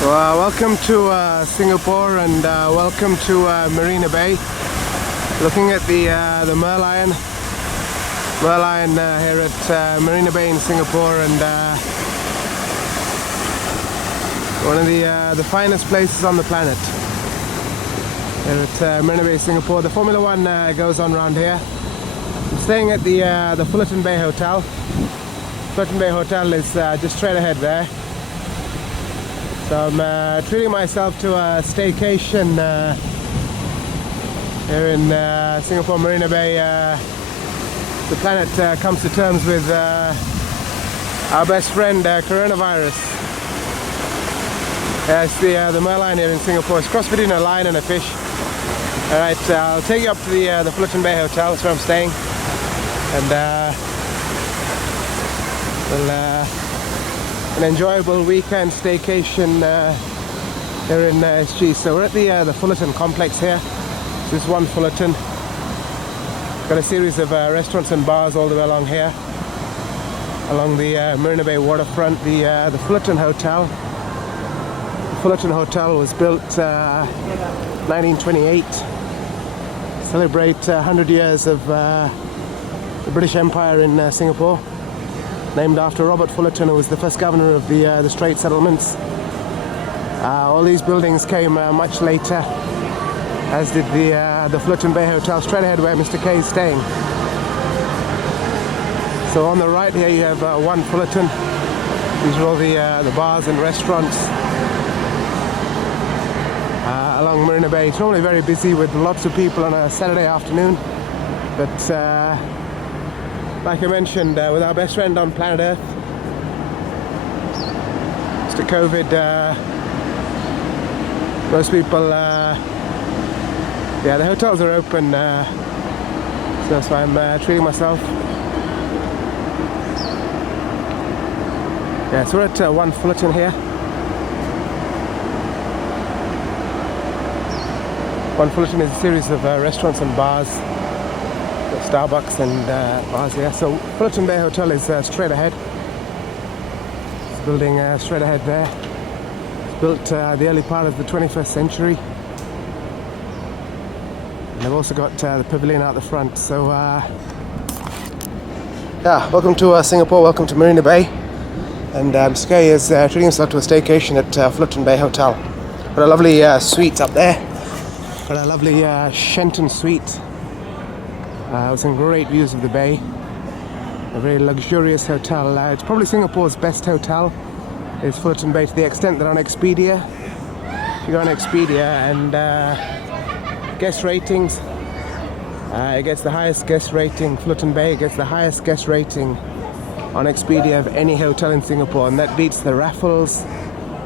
Welcome to Singapore and welcome to Marina Bay. Looking at the Merlion here at Marina Bay in Singapore, and one of the finest places on the planet here at Marina Bay, Singapore. The Formula One goes on around here. I'm staying at the Fullerton Bay Hotel. Fullerton Bay Hotel is just straight ahead there. So I'm treating myself to a staycation here in Singapore, Marina Bay. The planet comes to terms with our best friend, coronavirus. It's the Merlion here in Singapore. It's a cross between a lion and a fish. Alright, I'll take you up to the Fullerton Bay Hotel. That's where I'm staying. And an enjoyable weekend staycation here in SG. So we're at the Fullerton complex here. This is one Fullerton. Got a series of restaurants and bars all the way along here, along the Marina Bay waterfront. The Fullerton Hotel. The Fullerton Hotel was built 1928. Celebrate 100 years of the British Empire in Singapore. Named after Robert Fullerton, who was the first governor of the Strait Settlements. All these buildings came much later, as did the Fullerton Bay Hotel, straight ahead where Mr. K is staying. So on the right here you have one Fullerton. These are all the bars and restaurants along Marina Bay. It's normally very busy with lots of people on a Saturday afternoon, but like I mentioned, with our best friend on planet Earth, Mr. COVID, most people, the hotels are open, so that's why I'm treating myself. Yeah, so we're at one Fullerton here. One Fullerton is a series of restaurants and bars. Starbucks and bars here. So Fullerton Bay Hotel is straight ahead. This building straight ahead there. It's built the early part of the 21st century. And they've also got the pavilion out the front. So yeah, welcome to Singapore, welcome to Marina Bay. And Mr. K is treating himself to a staycation at Fullerton Bay Hotel. Got a lovely suite up there. Got a lovely Shenton Suite. With some great views of the bay. A very luxurious hotel. It's probably Singapore's best hotel. It's Fullerton Bay, to the extent that on Expedia, if you go on Expedia and guest ratings, it gets the highest guest rating. Fullerton Bay gets the highest guest rating on Expedia of any hotel in Singapore, and that beats the Raffles,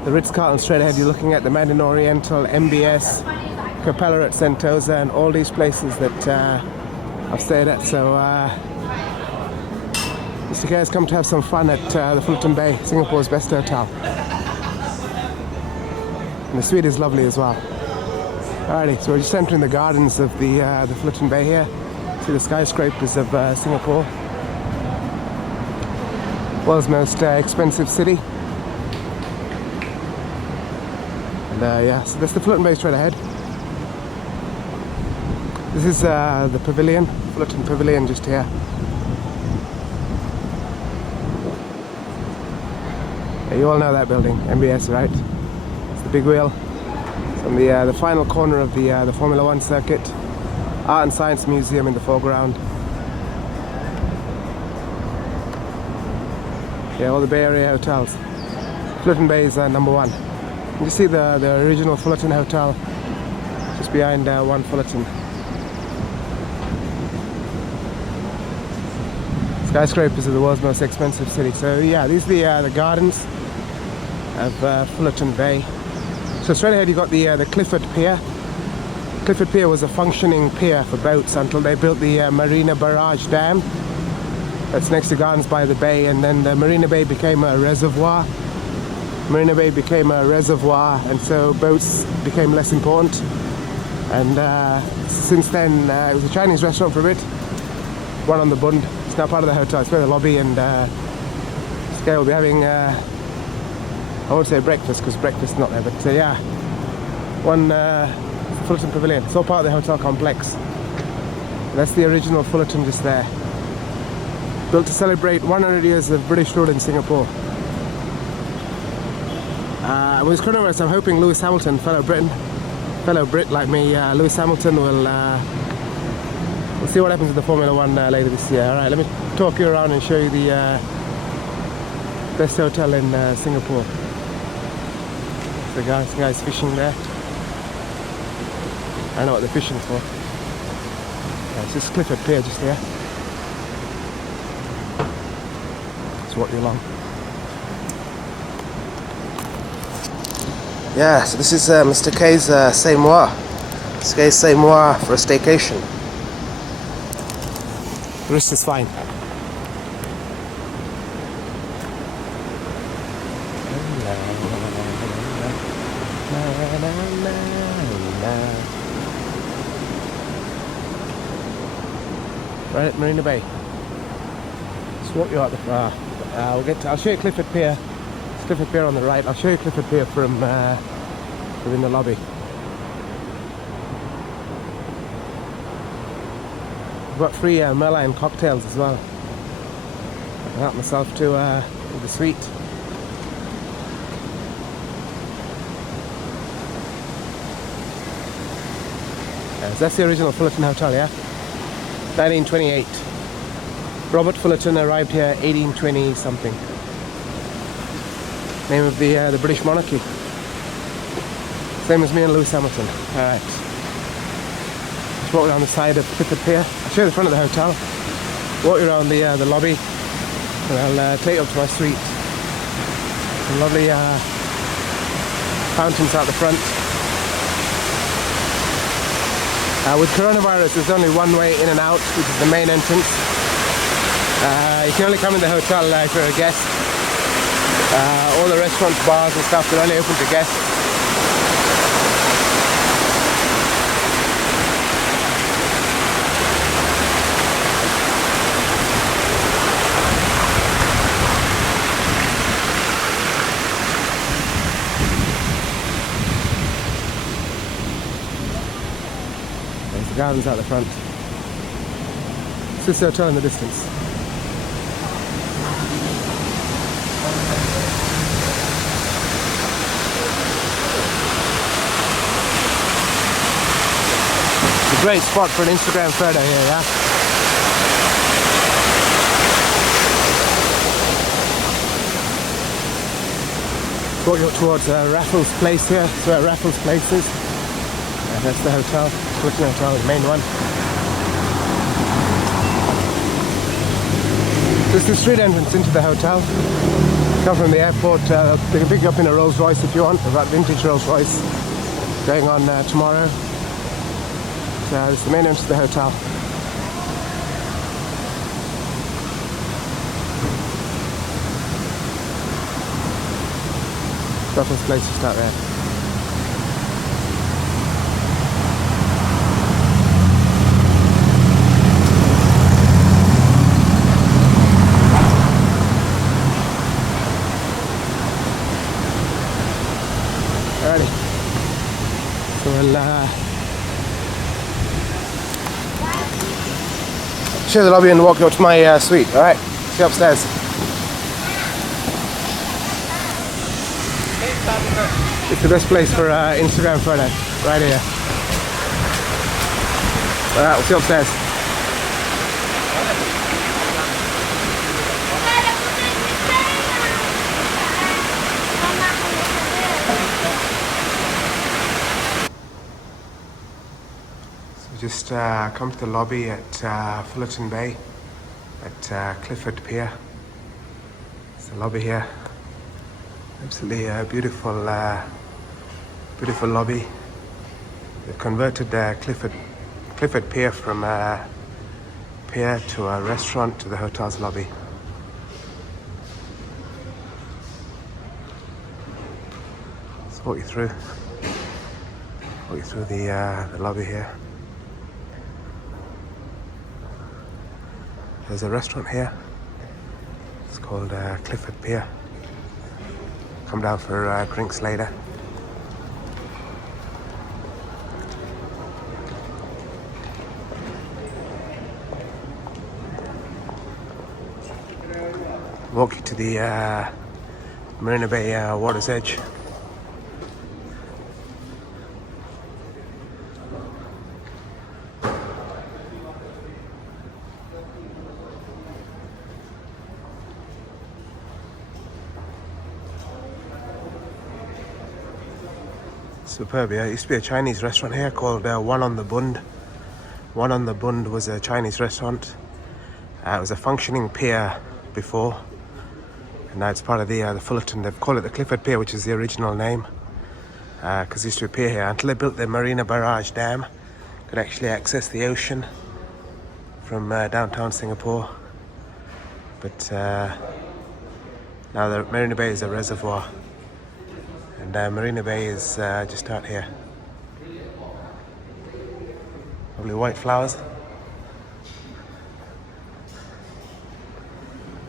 the Ritz-Carlton straight ahead you're looking at, the Mandarin Oriental, MBS, Capella at Sentosa, and all these places that I've stayed at. So Mr. K has come to have some fun at the Fullerton Bay, Singapore's best hotel. And the suite is lovely as well. Alrighty, so we're just entering the gardens of the Fullerton Bay here. See the skyscrapers of Singapore. World's most expensive city. And yeah, so that's the Fullerton Bay straight ahead. This is the pavilion, Fullerton Pavilion, just here. Yeah, you all know that building, MBS, right? It's the big wheel. It's on the final corner of the Formula One circuit. Art and Science Museum in the foreground. Yeah, all the Bay Area hotels. Fullerton Bay is number one. You see the original Fullerton Hotel just behind one Fullerton. Skyscrapers are the world's most expensive city. So yeah, these are the gardens of Fullerton Bay. So straight ahead you've got the Clifford Pier. Clifford Pier was a functioning pier for boats until they built the Marina Barrage Dam. That's next to Gardens by the Bay, and then the Marina Bay became a reservoir. Marina Bay became a reservoir, and so boats became less important. And since then, it was a Chinese restaurant for a bit. One on the Bund. It's now part of the hotel. It's where the lobby, and Scale will be having I won't say breakfast because breakfast is not there, but yeah, one Fullerton Pavilion. It's all part of the hotel complex. That's the original Fullerton just there. Built to celebrate 100 years of British rule in Singapore. With coronavirus, I'm hoping Lewis Hamilton, fellow Brit like me, Lewis Hamilton will we'll see what happens with the Formula One later this year. Alright, let me talk you around and show you the best hotel in Singapore. The guy's fishing there. I don't know what they're fishing for. It's just Clifford Pier just here. Let's walk you along. Yeah, so this is Mr. K's Semoir. Mr. K's Semoir for a staycation. The rest is fine. Right at Marina Bay. Just walk you out the far. I'll show you Clifford Pier. It's Clifford Pier on the right. I'll show you Clifford Pier from within the lobby. I've got free Merlin cocktails as well. I got myself to the suite. So that's the original Fullerton Hotel, yeah? 1928. Robert Fullerton arrived here 1820 something. Name of the British monarchy. Same as me and Lewis Hamilton. Alright. Just walk down the side of Clifford Pier. I'll show you the front of the hotel. Walk you around the lobby. And I'll take you up to my suite. Some lovely fountains out the front. With coronavirus, there's only one way in and out, which is the main entrance. You can only come in the hotel if you're a guest. All the restaurants, bars and stuff, they're only open to guests. There's the gardens out the front. It's this hotel in the distance. Great spot for an Instagram photo here, yeah? Walk you up towards Raffles Place here. That's where Raffles Place is. That's the hotel, Fullerton Hotel, the main one. This is the street entrance into the hotel. Come from the airport, they can pick you up in a Rolls Royce if you want. I've got vintage Rolls Royce going on tomorrow. This is the main entrance to the hotel. Raffles Place just out there. Alrighty. So we'll share the lobby and walk up to my suite. Alright, see you upstairs. It's the best place for Instagram photo, right here. Alright, we'll see you upstairs. Just come to the lobby at Fullerton Bay at Clifford Pier. It's the lobby here. Absolutely beautiful, beautiful lobby. They've converted Clifford Pier from pier to a restaurant to the hotel's lobby. Let's walk you through the lobby here. There's a restaurant here. It's called Clifford Pier. come down for drinks later. Walk you to the Marina Bay water's edge. Superb, yeah. It used to be a Chinese restaurant here called One on the Bund. One on the Bund was a Chinese restaurant. It was a functioning pier before. And now it's part of the Fullerton. They've called it the Clifford Pier, which is the original name. Because it used to be a pier here until they built the Marina Barrage Dam. Could actually access the ocean from downtown Singapore. But now the Marina Bay is a reservoir. And Marina Bay is just out here. Lovely white flowers.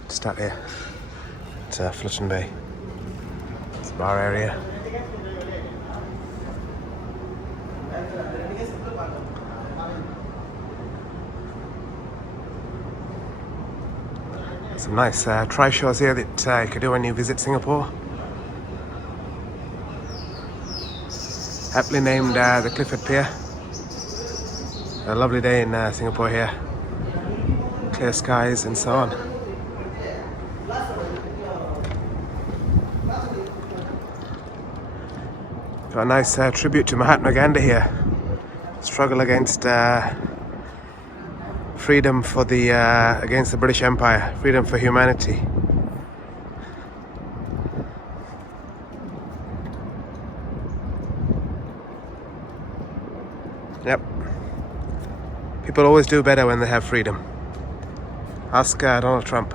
Just out here. Fullerton Bay. It's a bar area. Some nice trishaws here that you could do when you visit Singapore. Aptly named the Clifford Pier. A lovely day in Singapore here. Clear skies and so on. Got a nice tribute to Mahatma Gandhi here. Struggle against freedom for the against the British Empire. Freedom for humanity. Yep. People always do better when they have freedom. Ask Donald Trump.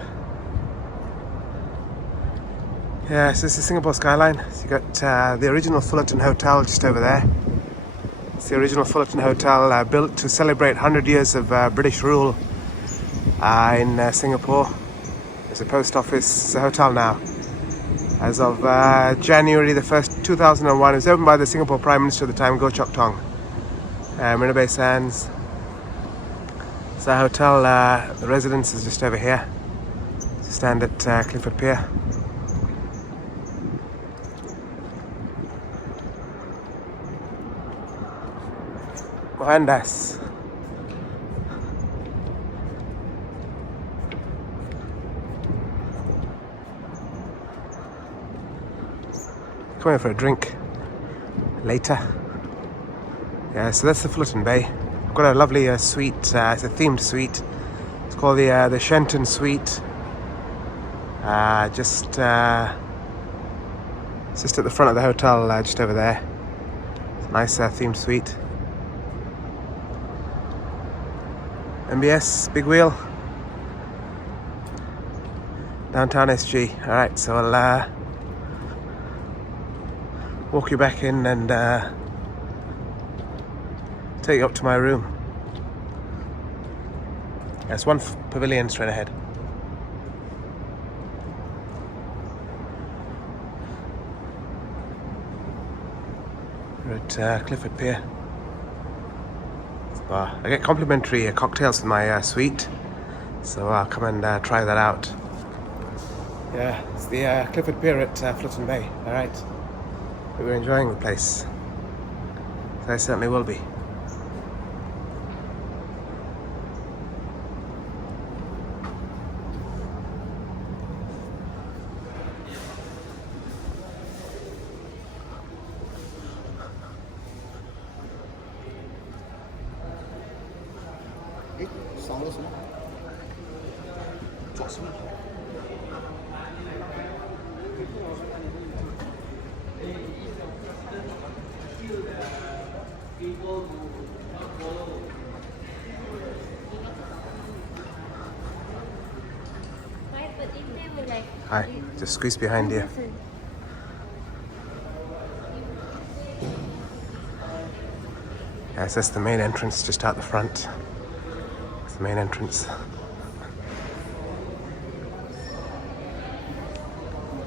Yeah, so this is Singapore skyline. So you got the original Fullerton Hotel just over there. It's the original Fullerton Hotel built to celebrate 100 years of British rule in Singapore. There's a post office. It's a hotel now. As of January the 1st, 2001, it was opened by the Singapore Prime Minister at the time, Goh Chok Tong. Marina Bay Sands. It's a hotel, the residence is just over here. Stand at Clifford Pier. Mohandas. Come here for a drink later. Yeah, so that's the Fullerton Bay. I've got a lovely suite. It's a themed suite. It's called the Shenton Suite. It's just at the front of the hotel, just over there. It's a nice themed suite. MBS, big wheel. Downtown SG. Alright, so I'll walk you back in and take you up to my room. There's one pavilion straight ahead. We're at Clifford Pier. I get complimentary cocktails in my suite, so I'll come and try that out. Yeah, it's the Clifford Pier at Fullerton Bay. Alright, we're enjoying the place. So I certainly will be. Hi, just squeeze behind you. Yes, that's the main entrance just out the front. It's the main entrance.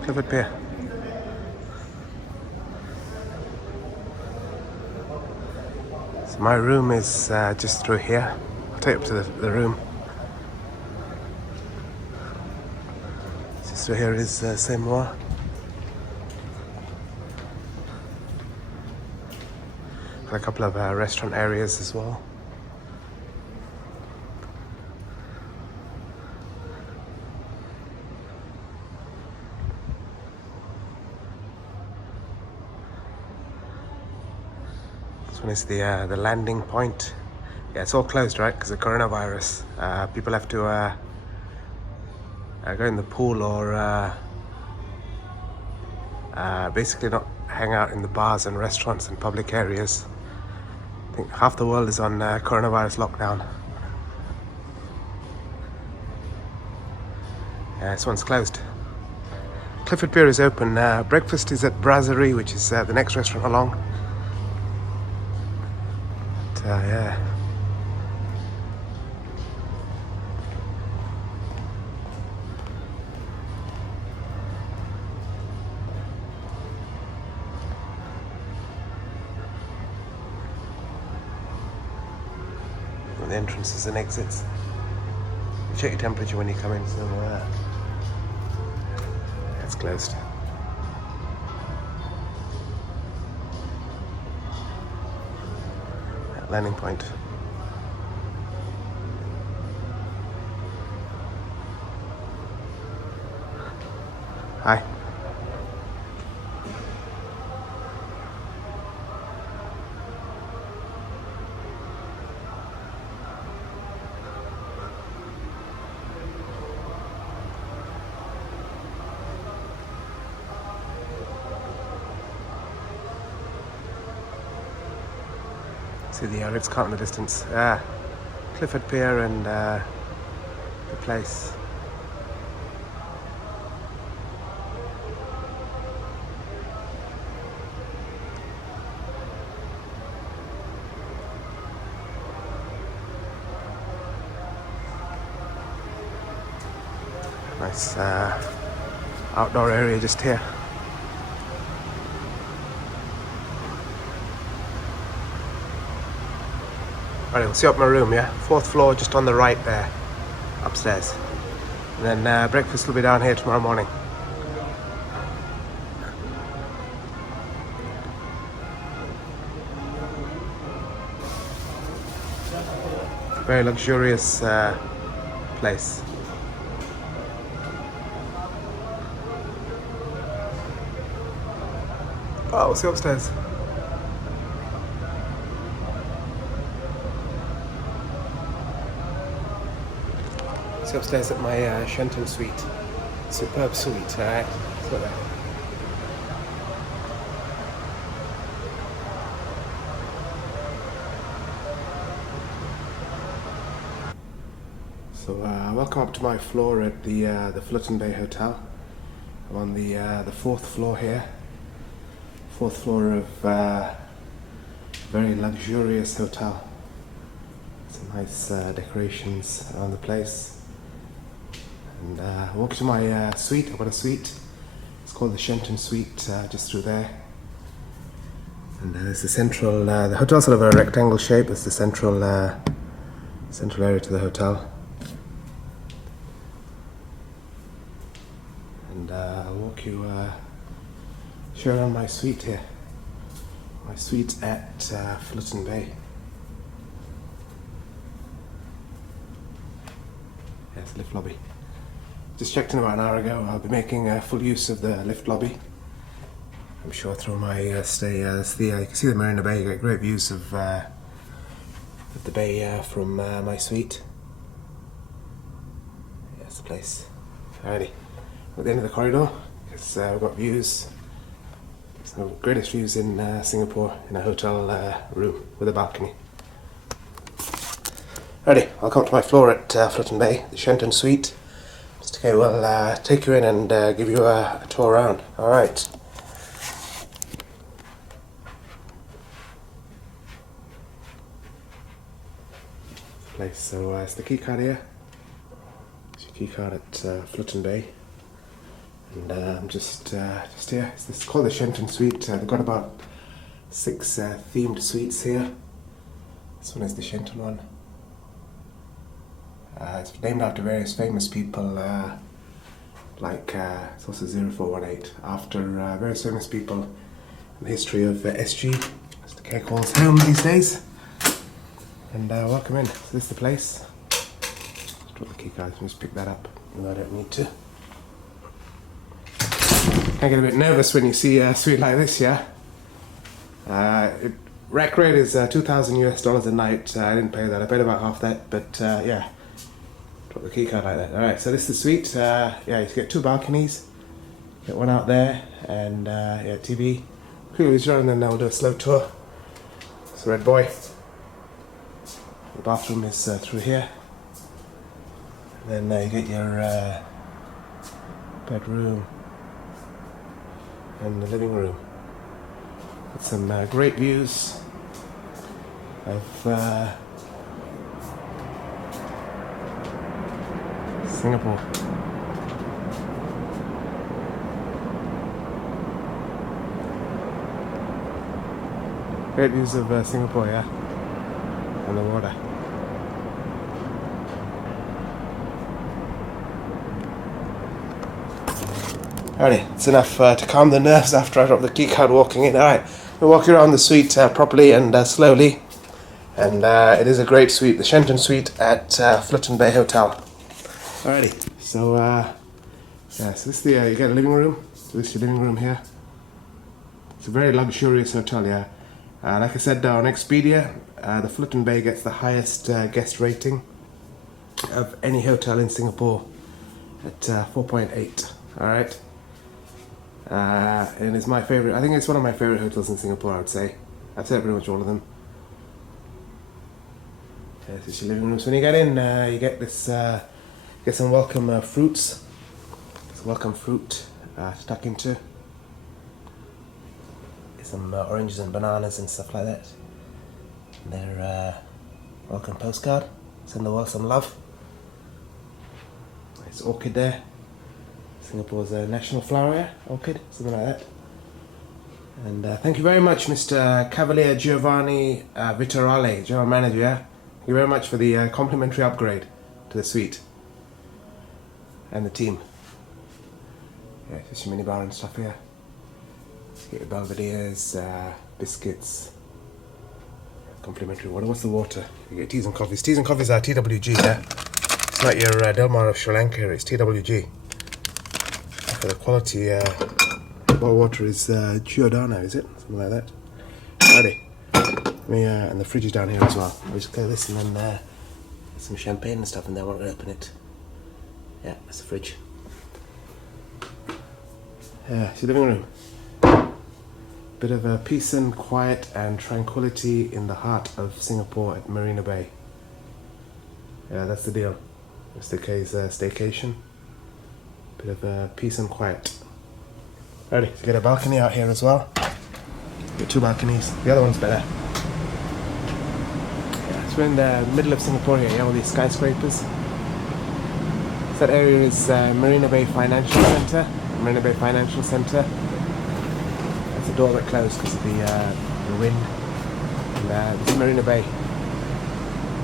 Clifford Pier. So my room is just through here. I'll take you up to the room. Just through here is Seymour. Got a couple of restaurant areas as well. This one is the landing point. Yeah, it's all closed, right? Because of coronavirus. People have to go in the pool or basically not hang out in the bars and restaurants and public areas. I think half the world is on coronavirus lockdown. Yeah, this one's closed. Clifford Pier is open. Breakfast is at Brasserie, which is the next restaurant along. But, yeah. The entrances and exits. You check your temperature when you come in, so it's closed. Landing point. Hi. See the Ritz Carlton in the distance. Clifford Pier and the place. Nice outdoor area just here. Alright, we'll see you up my room, yeah? 4th floor, just on the right there, upstairs. And then breakfast will be down here tomorrow morning. Very luxurious place. Oh, we'll see you upstairs. So upstairs at my Shenton Suite. Superb suite, alright? So welcome up to my floor at the Fullerton Bay Hotel. I'm on the 4th floor here. 4th floor of a very luxurious hotel. Some nice decorations around the place. And walk to my suite. I've got a suite. It's called the Shenton Suite, just through there. And there's the central. The hotel's sort of a rectangle shape. It's the central area to the hotel. And I'll walk you, show around my suite here. My suite's at Fullerton Bay. Yeah, it's the lift lobby. Just checked in about an hour ago. I'll be making full use of the lift lobby. I'm sure through my stay. You can see the Marina Bay. You get great views of the bay from my suite. Yeah, that's the place. Alrighty, we're at the end of the corridor because we've got views. So greatest views in Singapore in a hotel room with a balcony. Alrighty, I'll come to my floor at Fullerton Bay, the Shenton Suite. Okay, we'll take you in and give you a tour around. Alright. Place. So it's the key card here. It's your key card at Fullerton Bay. And I'm just here. It's called the Shenton Suite. They've got about 6 themed suites here. This one is the Shenton one. It's named after various famous people, it's also 0418, after various famous people in the history of SG, as the K calls home these days. And welcome in. So this is the place. Just drop the key card, just pick that up. No, I don't need to. Can get a bit nervous when you see a suite like this, yeah? Rack rate is $2,000 a night. I didn't pay that. I paid about half that, but yeah. Drop the key card like that. Alright, so this is the suite. Yeah, you get 2 balconies. Get one out there, and yeah, TV. Quickly run, and then we'll do a slow tour. It's the Red Boy. The bathroom is through here. And then you get your bedroom and the living room. With some great views of Singapore. Great views of Singapore, yeah, and the water. Alrighty, it's enough to calm the nerves after I drop the key card walking in. Alright, we'll walk you around the suite properly and slowly. And it is a great suite, the Shenton Suite at Fullerton Bay Hotel. Alrighty, so yeah, so this is the you get a living room. So this is your living room here. It's a very luxurious hotel, yeah. Like I said on Expedia, the Fullerton Bay gets the highest guest rating of any hotel in Singapore at 4.8. Alright. And it's my favourite. I think it's one of my favourite hotels in Singapore, I would say. I've said pretty much all of them. This is your living room. So when you get in, you get this, get some welcome fruits. Some welcome fruit to tuck into. Get some oranges and bananas and stuff like that. And their welcome postcard. Send the world some love. Nice orchid there. Singapore's national flower, yeah? Orchid, something like that. And thank you very much, Mr. Cavalier Giovanni Vittorale, General Manager, yeah? Thank you very much for the complimentary upgrade to the suite. And the team. Yeah, just your minibar and stuff here. Get your Belvedere's, biscuits. Complimentary water. What's the water? You get teas and coffees. Teas and coffees are TWG, yeah? It's not your Del Mar of Sri Lanka, it's TWG. For the quality, bottled water is Giordano, is it? Something like that. Alrighty. And the fridge is down here as well. I'll just clear this and then some champagne and stuff in there. I won't open it. Yeah, that's the fridge. It's your living room. Bit of peace and quiet and tranquility in the heart of Singapore at Marina Bay. Yeah, that's the deal. Mr. K's staycation. Bit of peace and quiet. Ready to get a balcony out here as well. Get 2 balconies. The other one's better. Yeah, so we're in the middle of Singapore here. You have all these skyscrapers. So that area is Marina Bay Financial Centre. Marina Bay Financial Centre. That's the door that closed because of the wind. And this is Marina Bay.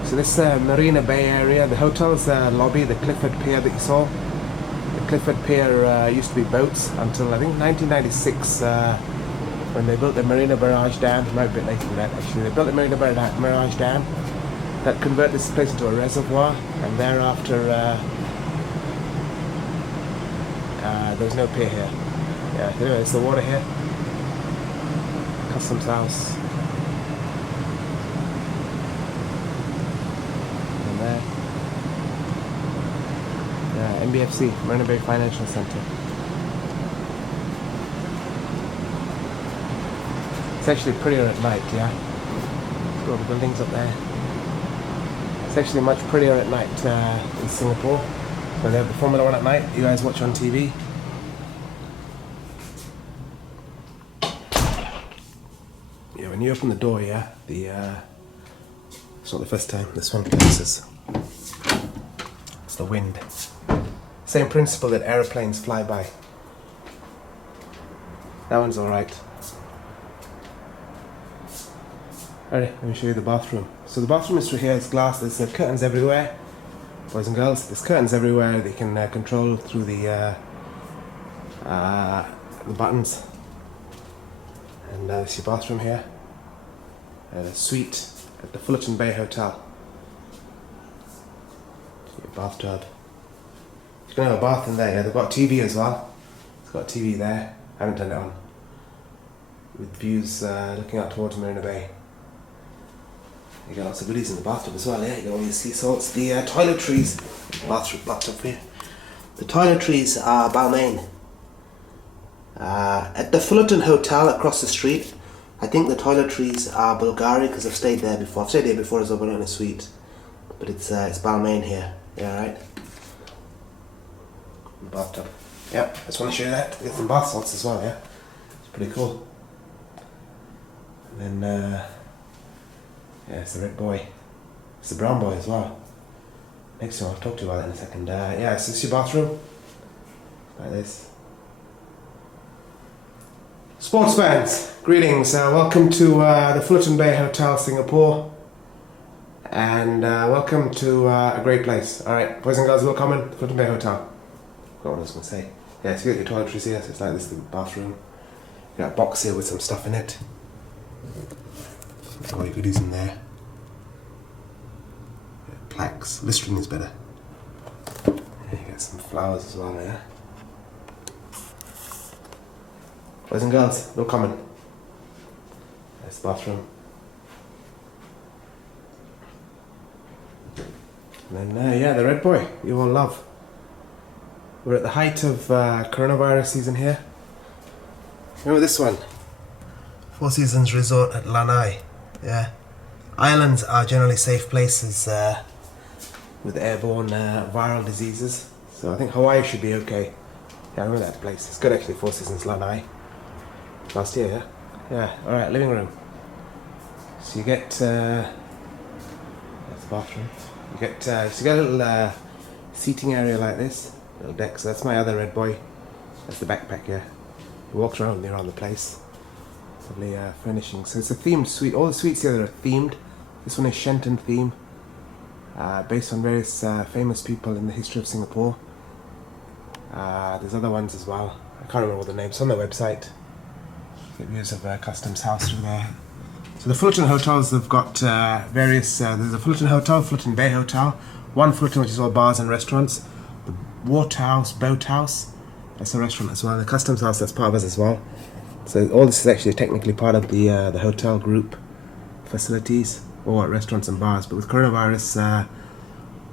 So this Marina Bay area, the hotel's lobby, the Clifford Pier that you saw. Clifford Pier used to be boats until I think 1996 when they built the Marina Barrage Dam. It might be a bit later than that actually. They built the Marina Barrage Dam that converted this place into a reservoir, and thereafter there was no pier here. Yeah, anyway, it's the water here. Customs house. And there. MBFC, Marina Bay Financial Centre. It's actually prettier at night, yeah? Got all the buildings up there. It's actually much prettier at night in Singapore. So they have the Formula 1 at night, you guys watch on TV. Yeah, when you open the door, yeah, it's not the first time this one passes. It's the wind. Same principle that aeroplanes fly by. That one's alright. Alright, let me show you the bathroom. So the bathroom is through here, it's glass, there's curtains everywhere. Boys and girls, there's curtains everywhere that you can control through the buttons. And there's your bathroom here. A suite at the Fullerton Bay Hotel. Your bathtub. You can have a bath in there, yeah. They've got TV as well. It's got a TV there. I haven't turned it on. With views looking out towards Marina Bay. You got lots of goodies in the bathtub as well, yeah. You got all your sea salts. The toiletries, bathtub here. The toiletries are Balmain. At the Fullerton Hotel across the street, I think the toiletries are Bulgari because I've stayed there before. I've stayed there before as well, but not in a suite. But it's Balmain here. Yeah, right. The bathtub. Yeah, I just want to show you that. Get some bath salts as well, yeah. It's pretty cool. And then, yeah, it's the red boy. It's the brown boy as well. Next one, I'll talk to you about that in a second. Yeah, so this is your bathroom. Like this. Sports fans, greetings. Welcome to the Fullerton Bay Hotel, Singapore. And welcome to a great place. Alright, boys and girls, welcome in Fullerton Bay Hotel. Forgot what I was going to say. Yeah, so you got your toiletries here, so it's like this is the bathroom. You got a box here with some stuff in it. Got all your goodies in there. Yeah, plaques. Listerine is better. Yeah, you get some flowers as well there. Boys and girls, no comment. There's the bathroom. And then, yeah, the red boy you all love. We're at the height of coronavirus season here. Remember this one? Four Seasons Resort at Lanai. Yeah. Islands are generally safe places with airborne viral diseases. So I think Hawaii should be okay. Yeah, I remember that place. It's good actually, Four Seasons Lanai. Last year, yeah? Yeah, alright, living room. So you get, that's the bathroom. You get, so you get a little seating area like this, little deck. So that's my other red boy. That's the backpack here. He walks around the place. Lovely furnishing. So it's a themed suite. All the suites here are themed. This one is Shenton theme, based on various famous people in the history of Singapore. There's other ones as well. I can't remember all the names. It's on their website. Get views of Customs House through there. So the Fullerton hotels have got various. There's a Fullerton Hotel, Fullerton Bay Hotel, one Fullerton which is all bars and restaurants. The Waterhouse, Boathouse, that's a restaurant as well. The Customs House, that's part of us as well. So all this is actually technically part of the hotel group facilities, or restaurants and bars. But with coronavirus,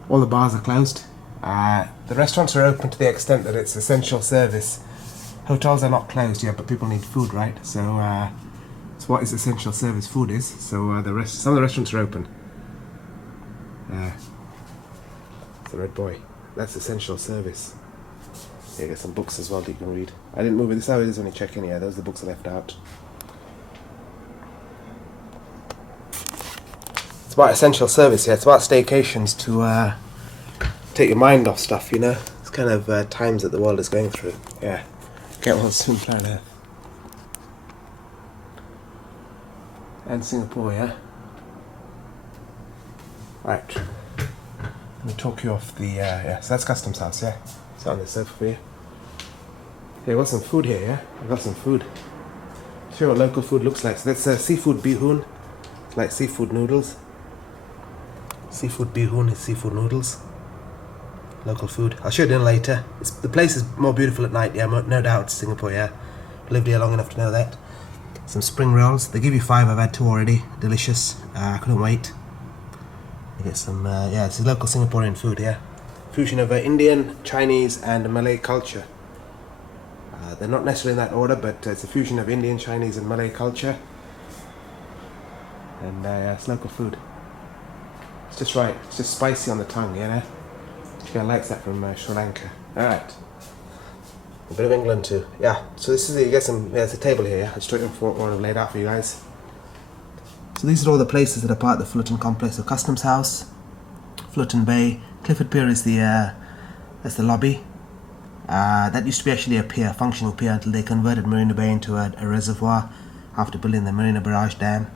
all the bars are closed. The restaurants are open to the extent that it's essential service. Hotels are not closed yet, but people need food, right? So, it's what is essential service food is. So some of the restaurants are open. It's the red boy. That's essential service. Yeah, get some books as well that you can read. I didn't move it. This is only check-in. Yeah, those are the books I left out. It's about essential service. Yeah, it's about staycations to take your mind off stuff. You know, it's kind of times that the world is going through. Yeah. Get well soon, planet Earth. And Singapore, yeah? Right. Let me talk you off the, yeah, so that's Customs House, yeah? It's on the sofa for you. Yeah, got some food here, yeah? I've got some food. Show you what local food looks like. So that's seafood bihun. It's like seafood noodles. Seafood bihun is seafood noodles. Local food. I'll show you dinner later. The place is more beautiful at night, yeah, no doubt. Singapore, yeah. Lived here long enough to know that. Some spring rolls. They give you 5. I've had 2 already. Delicious. I couldn't wait. You get some, yeah, this is local Singaporean food, yeah. Fusion of Indian, Chinese, and Malay culture. They're not necessarily in that order, but it's a fusion of Indian, Chinese, and Malay culture. And yeah, it's local food. It's just right. It's just spicy on the tongue, you know. Yeah, I like that from Sri Lanka. Alright. A bit of England too. Yeah, so this is, you get some, yeah, there's a table here, yeah. I'll just show you what I've laid out for you guys. So these are all the places that are part of the Fullerton complex. So Customs House, Fullerton Bay, Clifford Pier is that's the lobby. That used to be actually a pier, functional pier, until they converted Marina Bay into a reservoir after building the Marina Barrage Dam.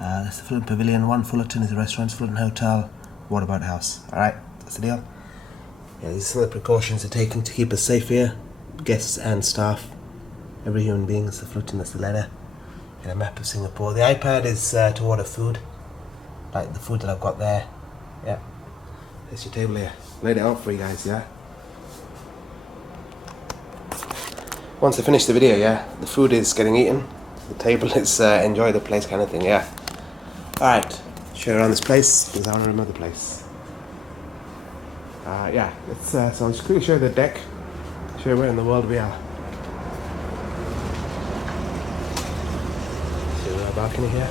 That's the Fullerton Pavilion. One Fullerton is the restaurant, Fullerton Hotel, Waterfront House. Alright, that's the deal. Yeah, these are some of the precautions they're taking to keep us safe here. Guests and staff. Every human being is the Fullerton, that's the letter. And a map of Singapore. The iPad is to order food. Like the food that I've got there. Yeah. There's your table here. Laid it out for you guys, yeah? Once I finish the video, yeah, the food is getting eaten. The table is enjoy the place kind of thing, yeah. Alright, show you around this place because I want to remember the place. Yeah, let's, so I'll just quickly show you the deck. Show you where in the world we are. See our balcony here.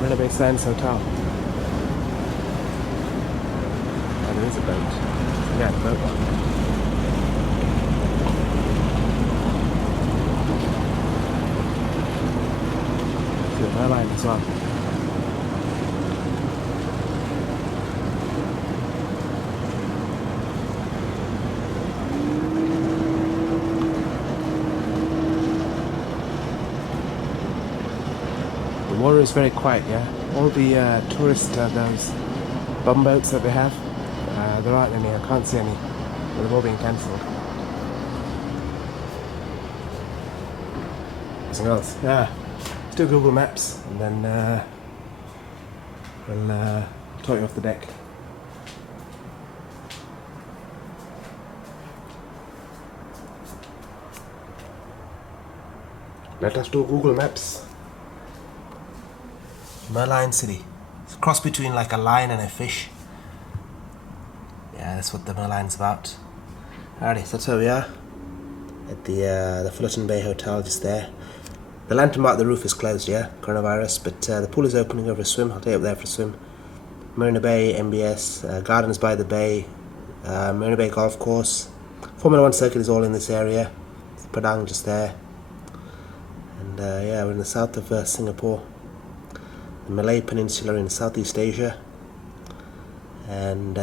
Marina Bay Hotel. Oh, there is a boat. Yeah, the boat one. The airline as well. The water is very quiet, yeah. All the tourist those bumboats that they have, there aren't any. I can't see any. They've all been cancelled. Something else, yeah. Let's do Google Maps and then we'll talk you off the deck. Let us do Google Maps. Merlion City. It's a cross between like a lion and a fish. Yeah, that's what the Merlion's about. Alrighty, so that's where we are. At the Fullerton Bay Hotel, just there. The lantern bar at the roof is closed, yeah, coronavirus, but the pool is opening over a swim. I'll take you up there for a swim. Marina Bay, MBS, Gardens by the Bay, Marina Bay Golf Course. Formula 1 circuit is all in this area. Padang just there. And yeah, we're in the south of Singapore. The Malay Peninsula in Southeast Asia. And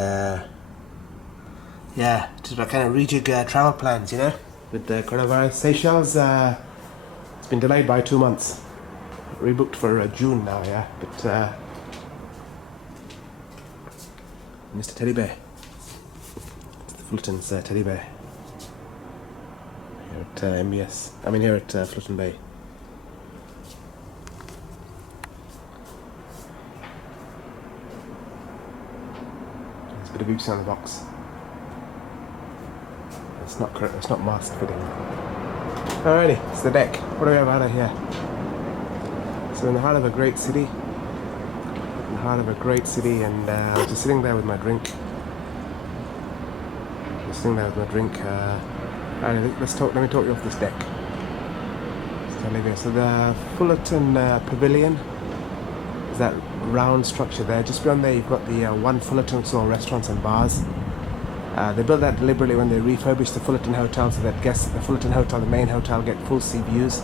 yeah, just kind of rejig travel plans, you know, with the coronavirus. Seychelles, it's been delayed by 2 months. Rebooked for June now, yeah. But Mr. Teddy Bear. It's the Fullerton's Teddy Bear. Here at MBS. I mean here at Fullerton Bay. There's a bit of oops on the box. It's not mask fitting. Alrighty, it's the deck. What do we have out of here? So in the heart of a great city. In the heart of a great city, and I was just sitting there with my drink. Alright, let me talk you off this deck. So the Fullerton Pavilion is that round structure there. Just beyond there you've got the one Fullerton store restaurants and bars. They built that deliberately when they refurbished the Fullerton Hotel so that guests at the Fullerton Hotel, the main hotel, get full sea views.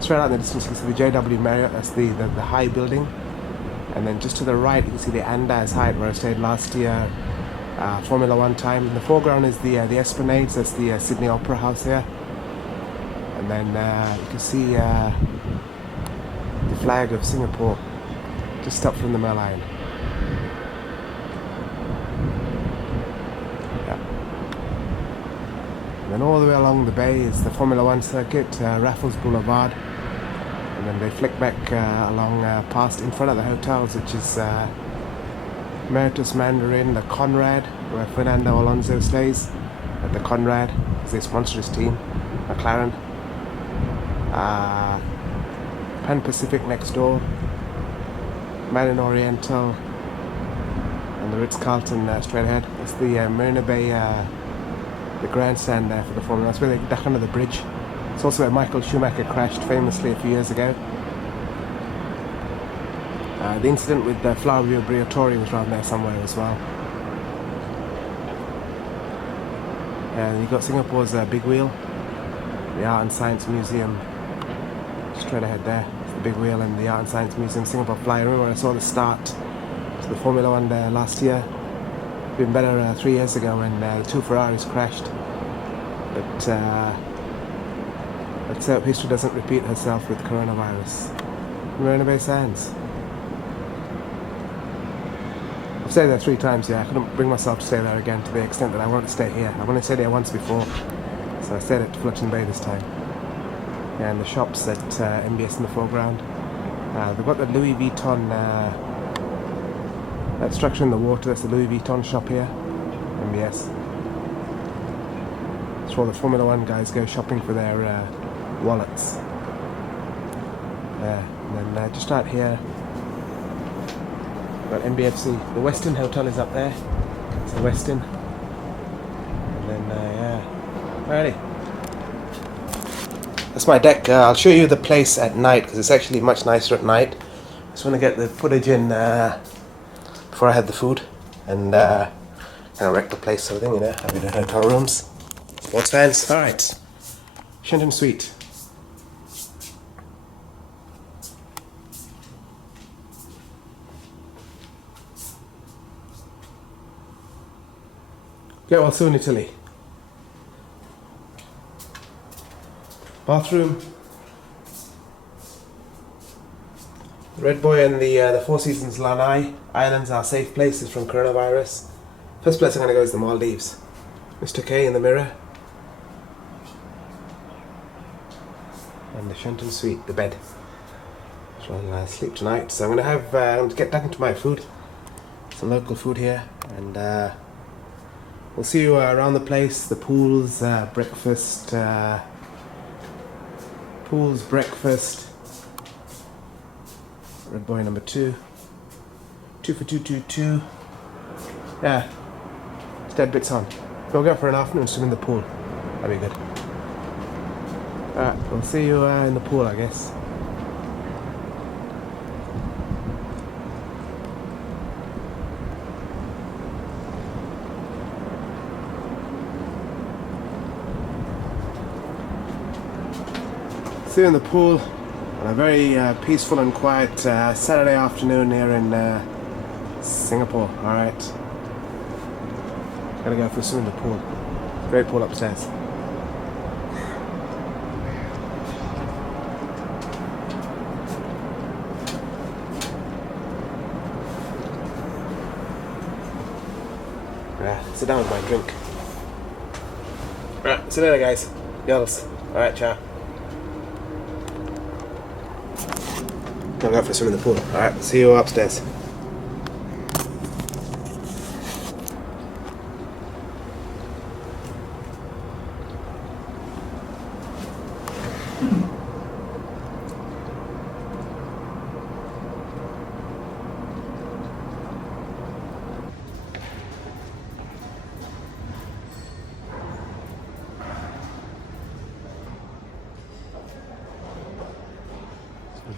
Straight out in the distance you can see the JW Marriott, that's the high building. And then just to the right you can see the Andaz Height where I stayed last year, Formula 1 time. In the foreground is the Esplanades, that's the Sydney Opera House here. And then you can see the flag of Singapore just up from the Merlion. And then all the way along the bay is the Formula 1 circuit, Raffles Boulevard. And then they flick back along past in front of the hotels, which is Meritus Mandarin, the Conrad, where Fernando Alonso stays. At the Conrad, is they sponsor his team, McLaren. Pan Pacific next door, Marine Oriental, and the Ritz-Carlton straight ahead. It's the Marina Bay, the grandstand there for the Formula 1. That's where they duck under the bridge. It's also where Michael Schumacher crashed famously a few years ago. The incident with the Flavio Briatore was around there somewhere as well. And you've got Singapore's Big Wheel, the Art and Science Museum, straight ahead there. It's the Big Wheel and the Art and Science Museum, Singapore Flyer. I remember when I saw the start to the Formula 1 there last year. Been better 3 years ago when the two Ferraris crashed. But Let's hope history doesn't repeat herself with coronavirus. Marina Bay Sands. I've stayed there 3 times, yeah. I couldn't bring myself to stay there again to the extent that I wanted to stay here. I've only stayed here once before, so I stayed at Fullerton Bay this time. Yeah, and the shops at MBS in the foreground. They've got the Louis Vuitton, that structure in the water, that's the Louis Vuitton shop here, MBS. That's where the Formula 1 guys go shopping for their wallets. And then just out here, got NBFC. The Westin Hotel is up there. It's the Westin. And then, yeah. Alrighty. That's my deck. I'll show you the place at night because it's actually much nicer at night. Just want to get the footage in before I had the food and kind of wreck the place, sort of thing, you know, having the hotel rooms. Sports fans. Alright. Shenton Suite. Get well soon, Italy. Bathroom. The Red Boy and the Four Seasons Lanai Islands are safe places from coronavirus. First place I'm going to go is the Maldives. Mr. K in the mirror. And the Shenton Suite, the bed. So I'll sleep tonight. So I'm going to have get back into my food. Some local food here, and we'll see you around the place. The pools, breakfast. Pools, breakfast. Red Boy number 2. 2 for 222. Yeah. It's dead bits on. We'll go for an afternoon swim in the pool. That'd be good. Alright, we'll see you in the pool, I guess. See you in the pool on a very peaceful and quiet Saturday afternoon here in Singapore. Alright. Gotta go for a swim in the pool. Great pool upstairs. Sit down with my drink. Alright, see you later, guys. Yodels. Alright, ciao. I'll go for a swim in the pool. Alright, see you upstairs.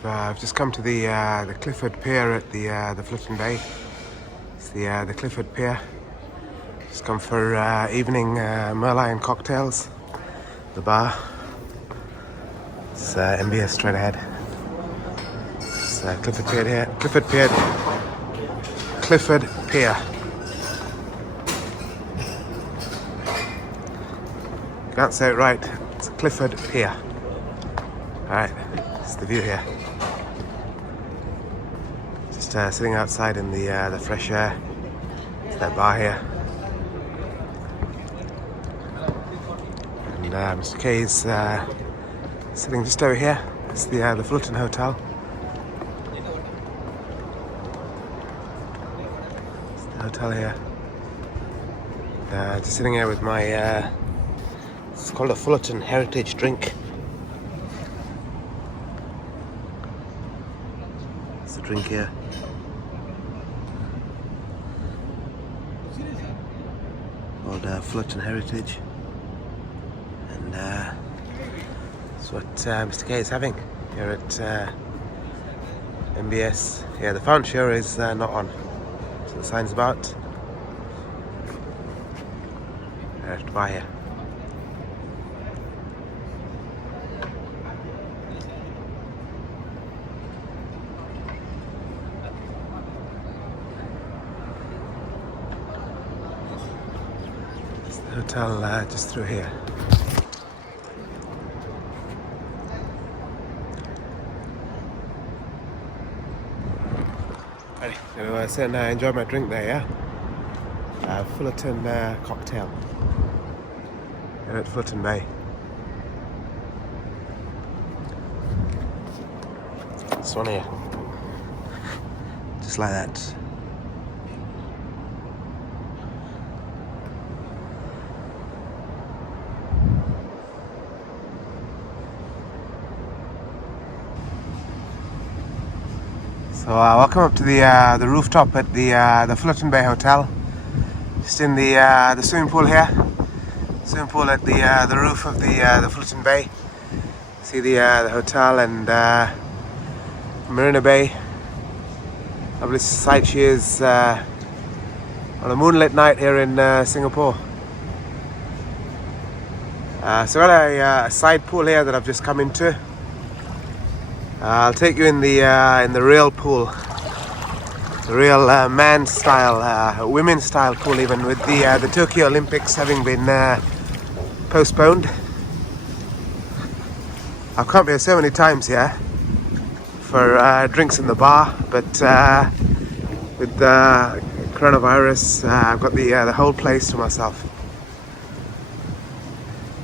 I've just come to the Clifford Pier at the Fullerton Bay. It's the Clifford Pier. Just come for evening Merlion cocktails. The bar. It's MBS straight ahead. It's Clifford Pier here. Clifford Pier. Clifford Pier. Can't say it right. It's Clifford Pier. Alright, it's the view here. Just sitting outside in the fresh air. It's that bar here. And Mr. K is sitting just over here. It's the Fullerton Hotel. It's the hotel here. Just sitting here with my it's called a Fullerton Heritage drink. It's the drink here. Called Fullerton Heritage. And that's what Mr. K is having here at MBS. Yeah, the fountain show is not on. So the sign's about. I have to buy here. It's the hotel just through here. Right, so I sit and enjoy my drink there, yeah? Fullerton cocktail. Here at Fullerton Bay. This one here. Just like that. So welcome up to the rooftop at the Fullerton Bay Hotel. Just in the swimming pool here. Swimming pool at the roof of the Fullerton Bay. See the hotel and Marina Bay. Lovely sight she is on a moonlit night here in Singapore. So got a side pool here that I've just come into. I'll take you in the real pool, the real man style, women style pool even, with the Tokyo Olympics having been postponed. I've come here so many times here for drinks in the bar, but with the coronavirus, I've got the whole place to myself.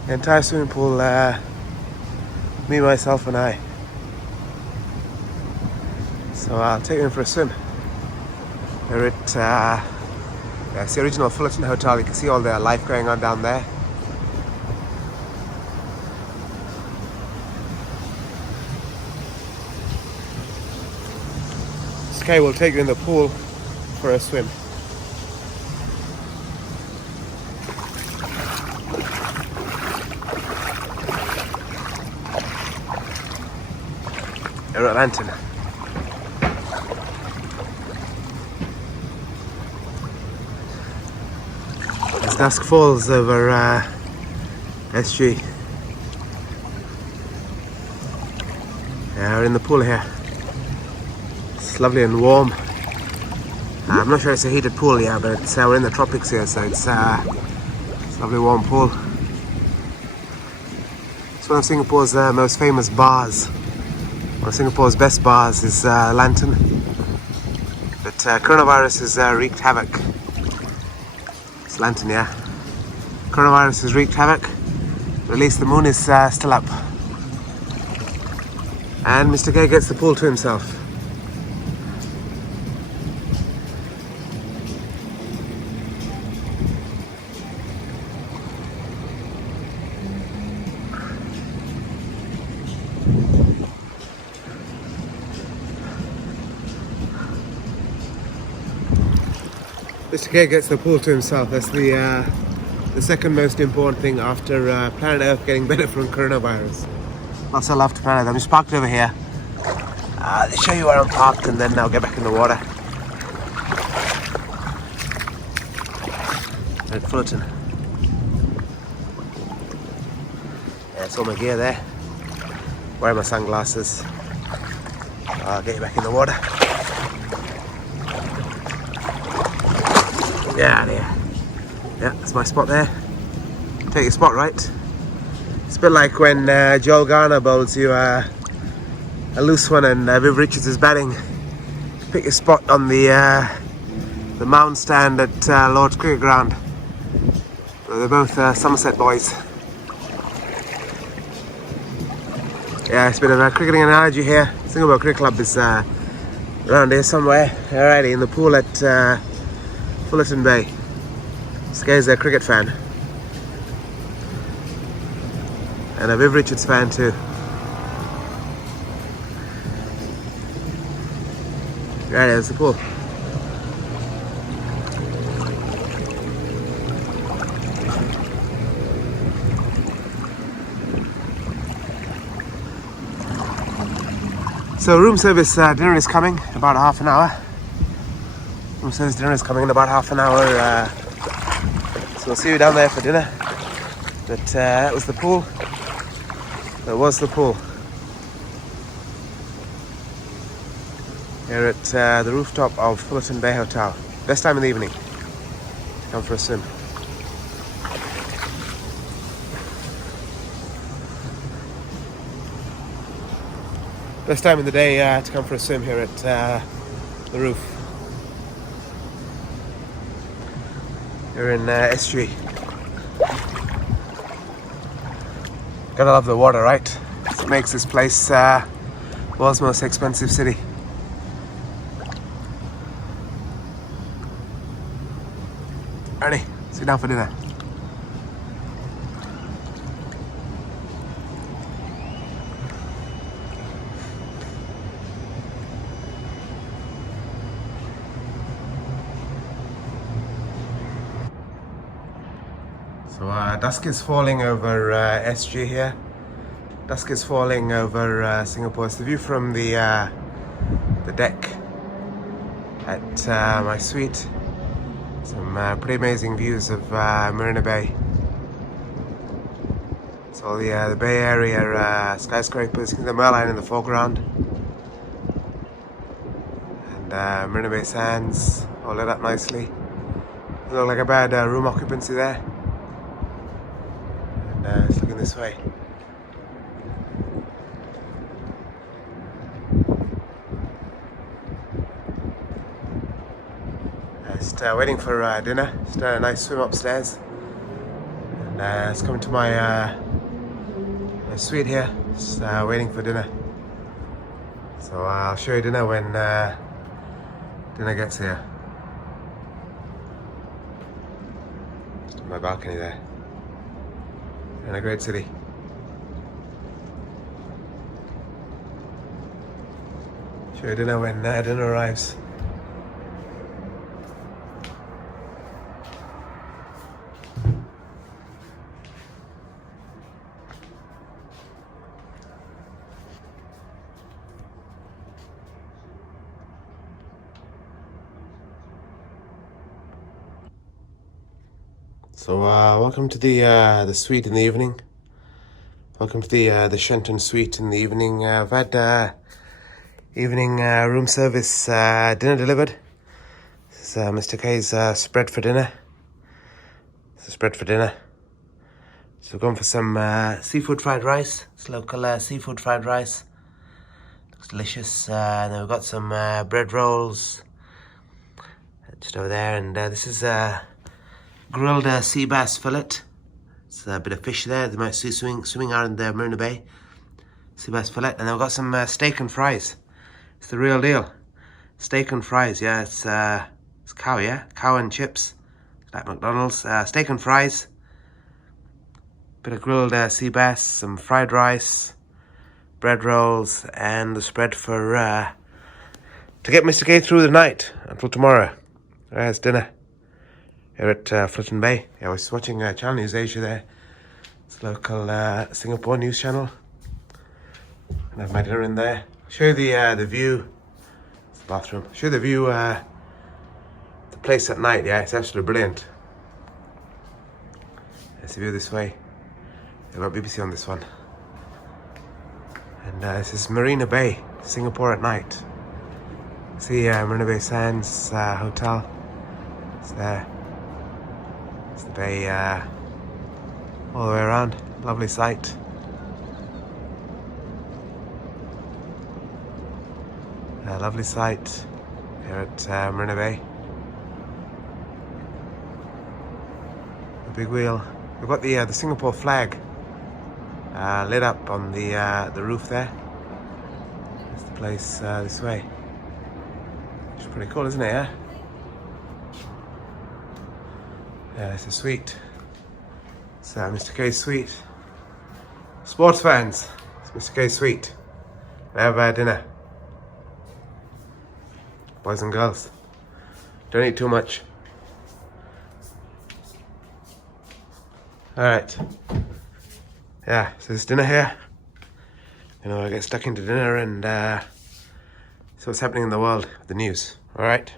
The entire swimming pool, me, myself, and I. So I'll take you in for a swim. We're at it's the original Fullerton Hotel. You can see all the life going on down there. Okay, we'll take you in the pool for a swim. We're at Lantern. As dusk falls over SG. Yeah, we're in the pool here. It's lovely and warm. I'm not sure it's a heated pool, yeah, but we're in the tropics here, so it's a lovely warm pool. It's one of Singapore's most famous bars. One of Singapore's best bars is Lantern. But coronavirus has wreaked havoc. It's Lantern, yeah. Coronavirus has wreaked havoc. At least the moon is still up. And Mr. K gets the pool to himself. Mr. K gets the pool to himself. That's the second most important thing after planet Earth getting better from coronavirus. Lots of love to planet Earth. I'm just parked over here. I'll show you where I'm parked and then I'll get back in the water. At Fullerton. Yeah, that's all my gear there. Wearing my sunglasses. I'll get you back in the water. Yeah, there. Yeah, that's my spot there. Take your spot right. It's a bit like when Joel Garner bowls you a loose one and Viv Richards is batting. Pick your spot on the mound stand at Lord's Cricket Ground. They're both Somerset boys. Yeah, it's a bit of a cricketing analogy here. Singapore Cricket Club is around here somewhere. Alrighty, in the pool at Fullerton Bay. This guy's a cricket fan. And a Viv Richards fan too. Right, there's the pool. So room service dinner is coming in about half an hour. Room service dinner is coming in about half an hour. So we'll see you down there for dinner. But that was the pool. That was the pool. Here at the rooftop of Fullerton Bay Hotel. Best time in the evening. Come for a swim. Best time in the day to come for a swim here at the roof. You're in SG. Gotta love the water, right? It makes this place world's most expensive city. Ernie, sit down for dinner. So dusk is falling over SG here. Dusk is falling over Singapore. It's the view from the deck at my suite. Some pretty amazing views of Marina Bay. So the Bay Area skyscrapers, the Merlion in the foreground, and Marina Bay Sands all lit up nicely. Look like a bad room occupancy there. And it's looking this way. Just waiting for dinner. Just a nice swim upstairs. And it's coming to my suite here. Just waiting for dinner. So I'll show you dinner when dinner gets here. Just on my balcony there. In a great city. Show you dinner when dinner arrives. So welcome to the suite in the evening. Welcome to the Shenton Suite in the evening. I've had evening room service dinner delivered. This is Mr. K's spread for dinner. It's a spread for dinner. So we've gone for some seafood fried rice. It's local seafood fried rice. Looks delicious. And then we've got some bread rolls just over there. And this is grilled sea bass fillet. It's a bit of fish there. They might see swimming out in the Marina Bay. Sea bass fillet. And then we've got some steak and fries. It's the real deal. Steak and fries, yeah. It's cow, yeah. Cow and chips. It's like McDonald's. Steak and fries. Bit of grilled sea bass. Some fried rice. Bread rolls. And the spread for to get Mr. K through the night until tomorrow. There's dinner. Here at Fullerton Bay. Yeah, I was watching Channel News Asia there. It's a local Singapore news channel. And I've my dinner in there. Show you the view. It's the bathroom. Show you the view, the place at night. Yeah, it's absolutely brilliant. There's the view this way. They've got BBC on this one. And this is Marina Bay, Singapore at night. See Marina Bay Sands Hotel. It's there. It's the bay all the way around. Lovely sight. Lovely sight here at Marina Bay. The big wheel. We've got the Singapore flag lit up on the roof there. There's the place this way. It's pretty cool, isn't it? Yeah. Yeah, it's a suite. It's Mr. K's suite. Sports fans, it's Mr. K's suite. We have dinner. Boys and girls, don't eat too much. Alright. Yeah, so there's dinner here. You know, I get stuck into dinner and see what's happening in the world, the news. Alright.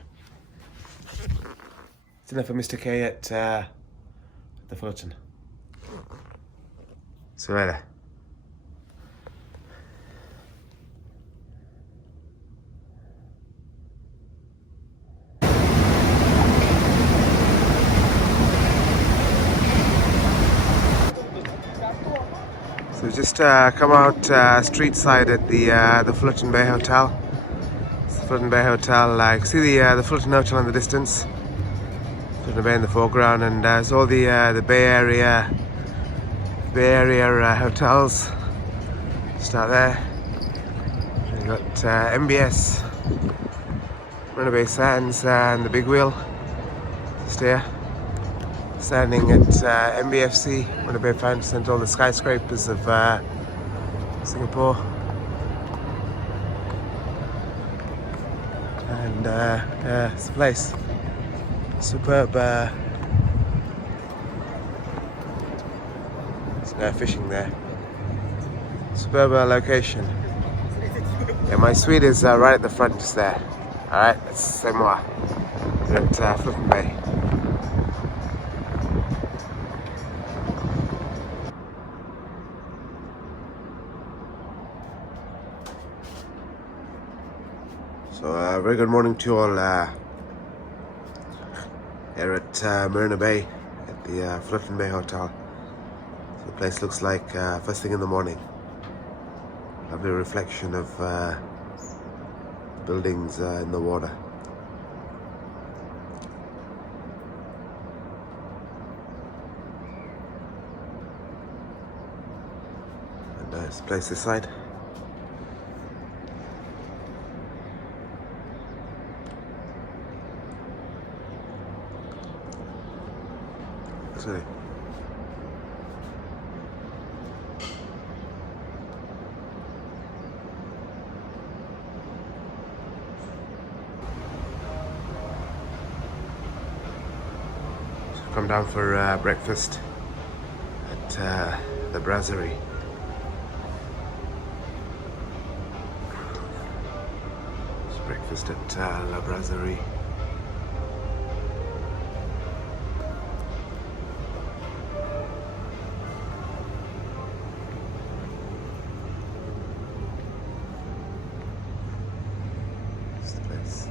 Dinner for Mr. K at the Fullerton. See you later. So just come out street side at the Fullerton Bay Hotel. It's the Fullerton Bay Hotel. You can see the Fullerton Hotel in the distance. Fullerton Bay in the foreground, and there's all the Bay Area hotels. Start there. You've got MBS, Marina Bay Sands, and the Big Wheel. Just here, standing at MBFC, Marina Bay Fan Centre, all the skyscrapers of Singapore. And yeah, it's a place. Superb. Fishing there. Superb location. Yeah, my suite is right at the front, just there. Alright, that's c'est moi. We're at Fullerton Bay. So, very good morning to you all here at Marina Bay at the Fullerton Bay Hotel. So the place looks like first thing in the morning. Lovely reflection of buildings in the water. And let's place this side. Sorry. Come down for breakfast at the Brasserie. It's breakfast at La Brasserie. It's the place.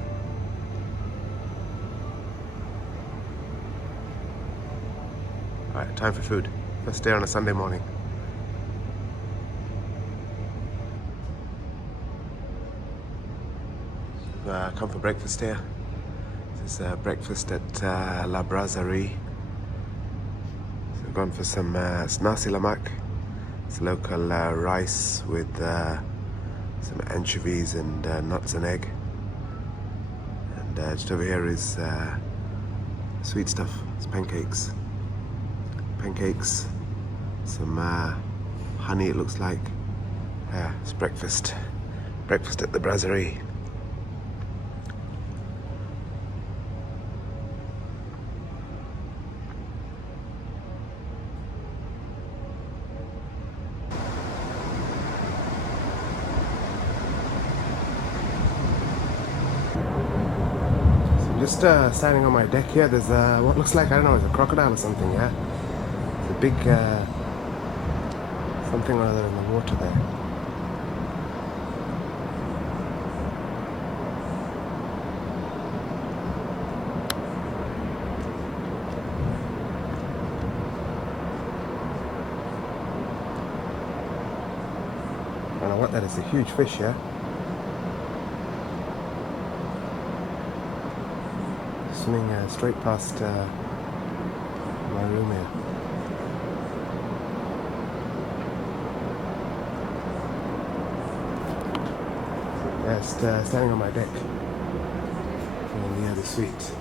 Alright, time for food. First day on a Sunday morning. Come for breakfast here. This is breakfast at La Brasserie. So I've gone for some nasi lemak. It's local rice with some anchovies and nuts and egg. And just over here is sweet stuff. It's pancakes. Some honey, it looks like. Yeah, it's breakfast at the Brasserie. So I'm just standing on my deck here. There's what looks like, I don't know, it's a crocodile or something, yeah? A big something or other in the water there. I don't know what that is, a huge fish, yeah? Swimming straight past my room here. Just standing on my deck near the suite.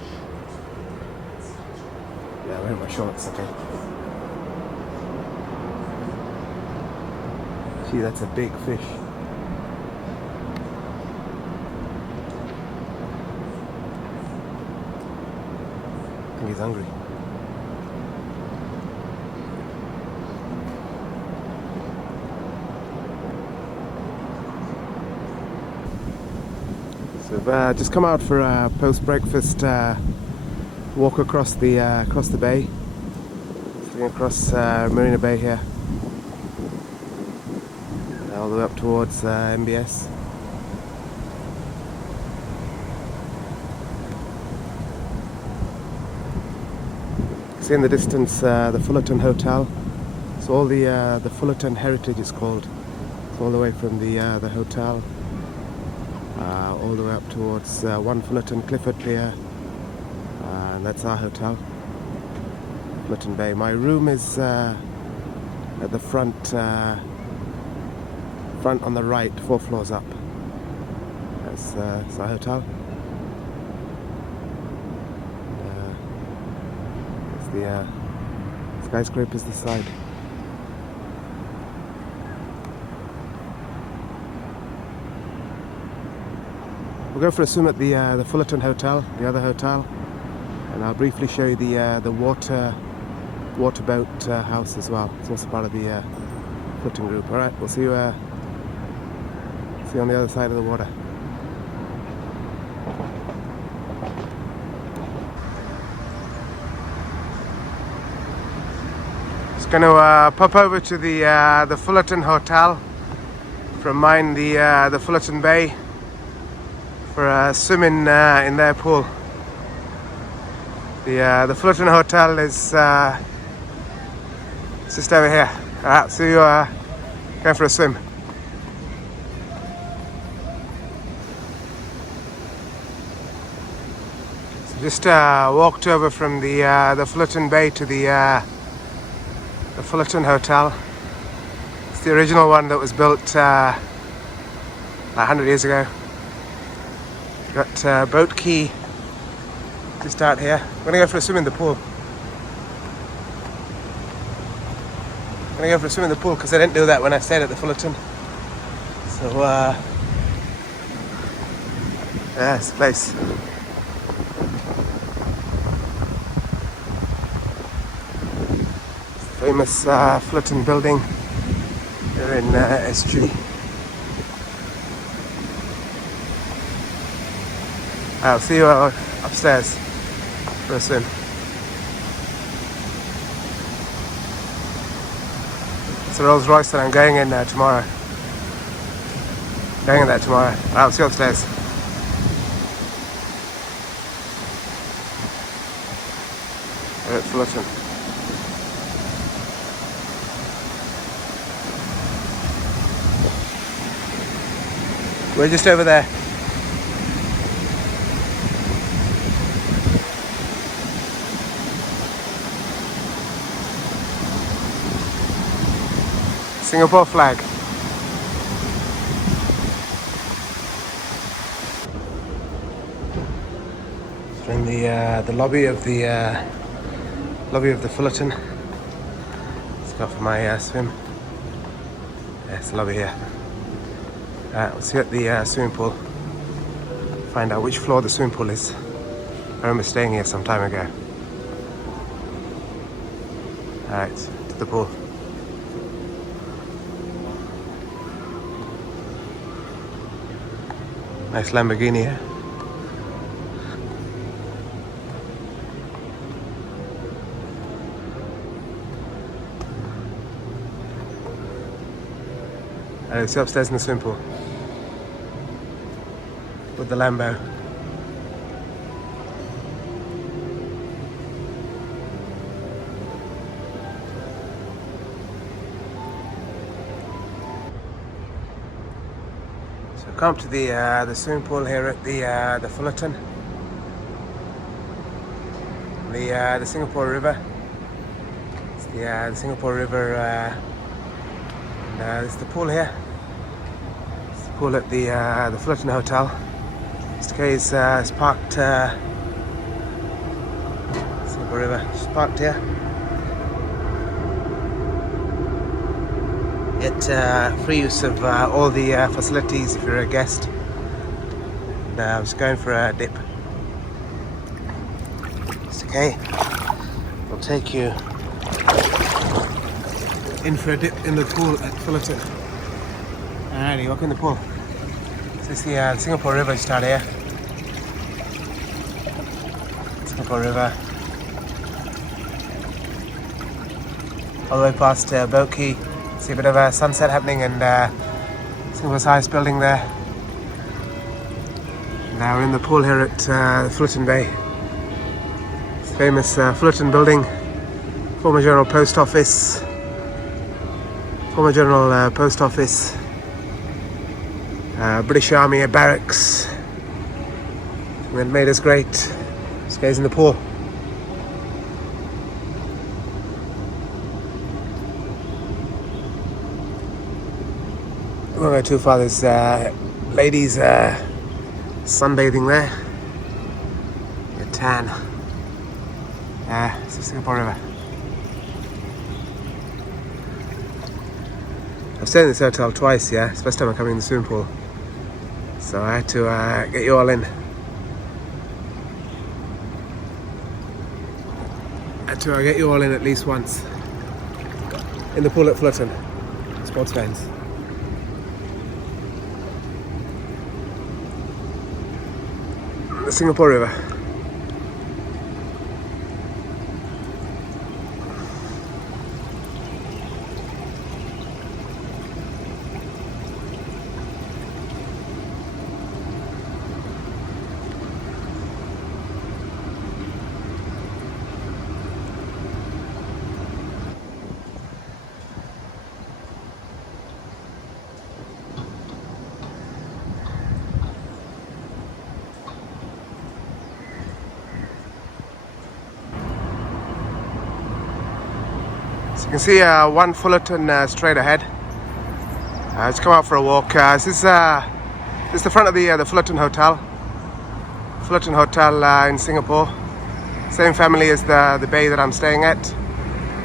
Yeah, wearing my shorts, okay. Gee, that's a big fish. I think he's hungry. So I've just come out for a post-breakfast walk across the bay. Looking across Marina Bay here, all the way up towards MBS. See in the distance the Fullerton Hotel. So all the Fullerton heritage is called. It's all the way from the hotel all the way up towards 1 Fullerton Clifford Pier, and that's our hotel. Fullerton Bay. My room is at the front on the right, 4 floors up. That's our hotel. There's the skyscrapers this side. We'll go for a swim at the Fullerton Hotel, the other hotel, and I'll briefly show you the waterboat house as well. It's also part of the Fullerton group. All right, we'll see you on the other side of the water. Just going to pop over to the Fullerton Hotel from mine, the Fullerton Bay, for a swim in their pool. The Fullerton Hotel is just over here. Alright, so you going for a swim. So just walked over from the Fullerton Bay to the Fullerton Hotel. It's the original one that was built 100 years ago. Got boat key just out here. I'm gonna go for a swim in the pool. I'm gonna go for a swim in the pool because I didn't do that when I stayed at the Fullerton. So yeah, it's the place. It's the famous Fullerton building here in SG. I'll see you upstairs for a swim. It's a Rolls Royce that I'm going in tomorrow. Going in there tomorrow. I'll see you upstairs. We're at Fullerton. We're just over there. Singapore flag. So in the lobby of the Fullerton. Let's go for my swim. Yeah, it's the lobby here. We'll see you at the swimming pool. Find out which floor the swimming pool is. I remember staying here some time ago. Alright, to the pool. Nice Lamborghini here. It's upstairs in the swimming pool with the Lambo. Come to the swimming pool here at the Fullerton, the Singapore River. It's the Singapore River, and there's the pool here. It's the pool at the Fullerton Hotel. Mr. K is parked Singapore River. Just parked here. Get free use of all the facilities if you're a guest. And I'm just going for a dip. It's okay. We'll take you in for a dip in the pool at Fullerton. Alrighty, welcome in the pool. So this is the Singapore River just out here. Singapore River. All the way past Boat Quay. See a bit of a sunset happening, and Singapore's highest building there. Now we're in the pool here at Fullerton Bay. It's the famous Fullerton building, former General Post Office. British Army barracks. And that made us great. This guy's in the pool. Won't go too far. There's ladies sunbathing there. A tan. It's the Singapore River. I've stayed in this hotel twice, yeah. It's the first time I'm coming in the swimming pool. So I had to get you all in. I had to get you all in at least once. In the pool at Fullerton. Sports fans. The Singapore River. So you can see one Fullerton straight ahead. Let's come out for a walk. This is the front of the Fullerton Hotel. Fullerton Hotel in Singapore. Same family as the bay that I'm staying at.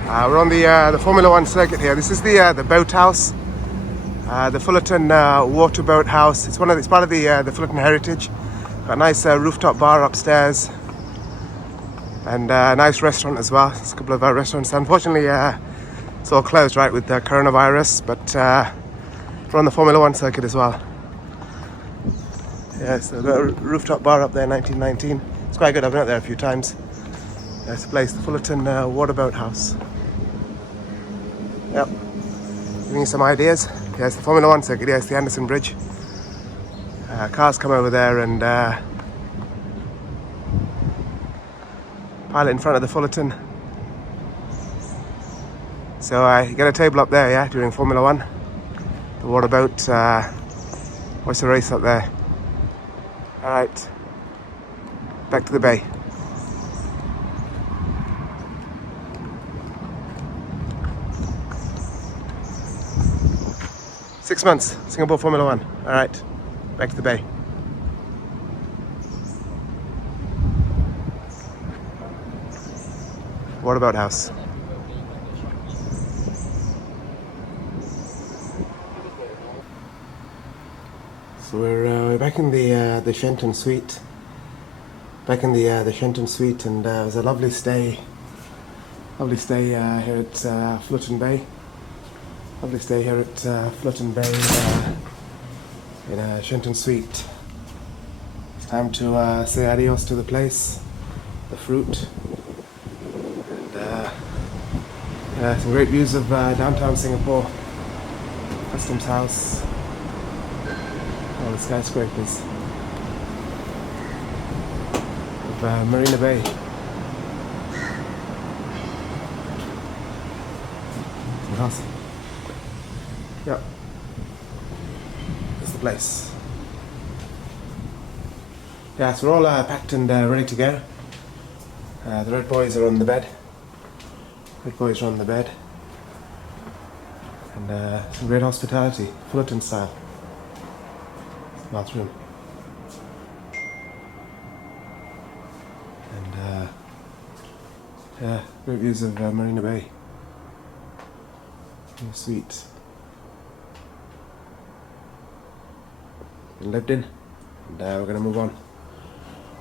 We're on the Formula One circuit here. This is the boathouse, the Fullerton water boat house. It's part of the Fullerton Heritage. Got a nice rooftop bar upstairs, and a nice restaurant as well. There's a couple of restaurants. Unfortunately, it's all closed, right, with the coronavirus. But we're on the Formula One circuit as well. Yeah, so the rooftop bar up there, 1919. It's quite good. I've been up there a few times. Nice place, the Fullerton Waterboat House. Yep. Giving you some ideas. Yeah, it's the Formula One circuit. Yeah, it's the Anderson Bridge. Cars come over there and pilot in front of the Fullerton. So you get a table up there, yeah, during Formula One. The waterboat. Watch the race up there. Alright. Back to the bay. Six months, Singapore Formula One. Alright, back to the bay. Waterboat house. So we're back in the Shenton Suite. Back in the Shenton Suite, and it was a lovely stay. Lovely stay here at Fullerton Bay. Lovely stay here at Fullerton Bay in a Shenton Suite. It's time to say adios to the place, the fruit, and some great views of downtown Singapore, Customs House, all the skyscrapers of Marina Bay. Awesome. Yep. That's the place. Yeah, so we're all packed and ready to go. The red boys are on the bed. Red boys are on the bed. And some great hospitality, Fullerton style. Bathroom. And yeah, great views of Marina Bay. Sweet. Been lived in, and we're going to move on.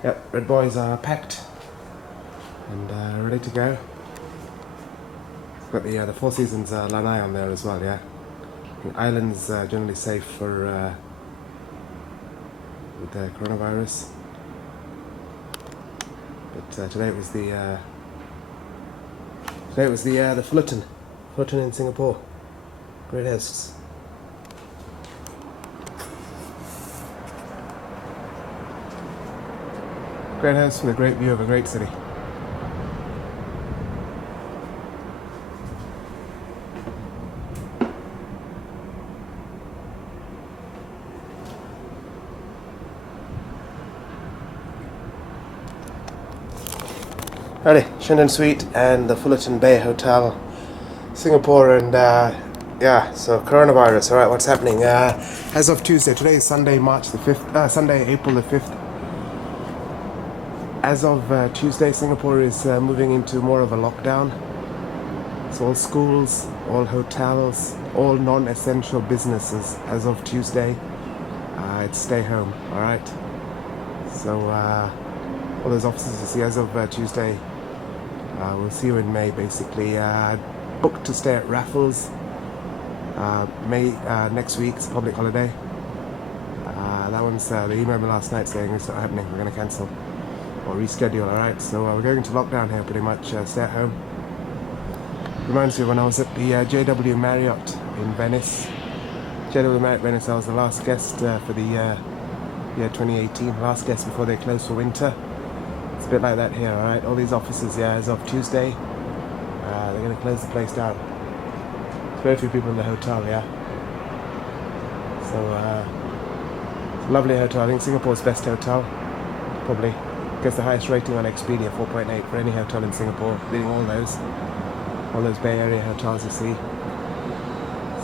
Yep, red boys are packed and ready to go. Got the Four Seasons lanai on there as well, yeah. I think Ireland's generally safe for with the coronavirus, but today it was the Fullerton in Singapore. Great hosts. Great house with a great view of a great city. Alrighty, Shenton Suite and the Fullerton Bay Hotel, Singapore, and Yeah, so coronavirus. All right, what's happening? As of Tuesday, today is Sunday, March the 5th. Sunday, April the 5th. As of Tuesday, Singapore is moving into more of a lockdown. So all schools, all hotels, all non-essential businesses, as of Tuesday, it's stay home. All right. So all those offices you see as of Tuesday, we'll see you in May. Basically, booked to stay at Raffles. May next week's public holiday. That one's they emailed me last night saying it's not happening. We're going to cancel or reschedule. All right. So we're going into lockdown here, pretty much. Stay at home. Reminds me when I was at the JW Marriott in Venice. JW Marriott Venice. I was the last guest for the year 2018. Last guest before they closed for winter. It's a bit like that here. All right. All these offices, as of Tuesday, they're going to close the place down. There's very few people in the hotel, yeah. So, it's a lovely hotel. I think Singapore's best hotel, probably. Gets the highest rating on Expedia, 4.8 for any hotel in Singapore, beating all those Bay Area hotels you see.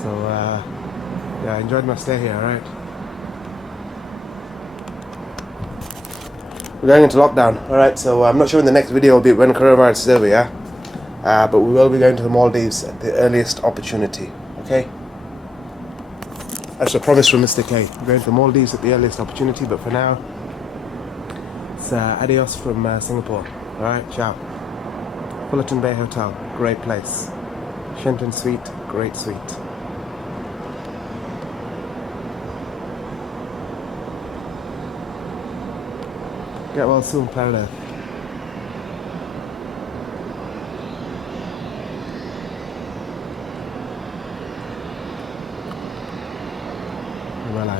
So, yeah, I enjoyed my stay here, alright. We're going into lockdown, alright, so I'm not sure when the next video will be when coronavirus is over, yeah? But we will be going to the Maldives at the earliest opportunity, okay? That's a promise from Mr. K. We're going to the Maldives at the earliest opportunity, but for now, it's adios from Singapore. Alright, ciao. Fullerton Bay Hotel, great place. Shenton Suite, great suite. Get well soon, planet Earth. Well,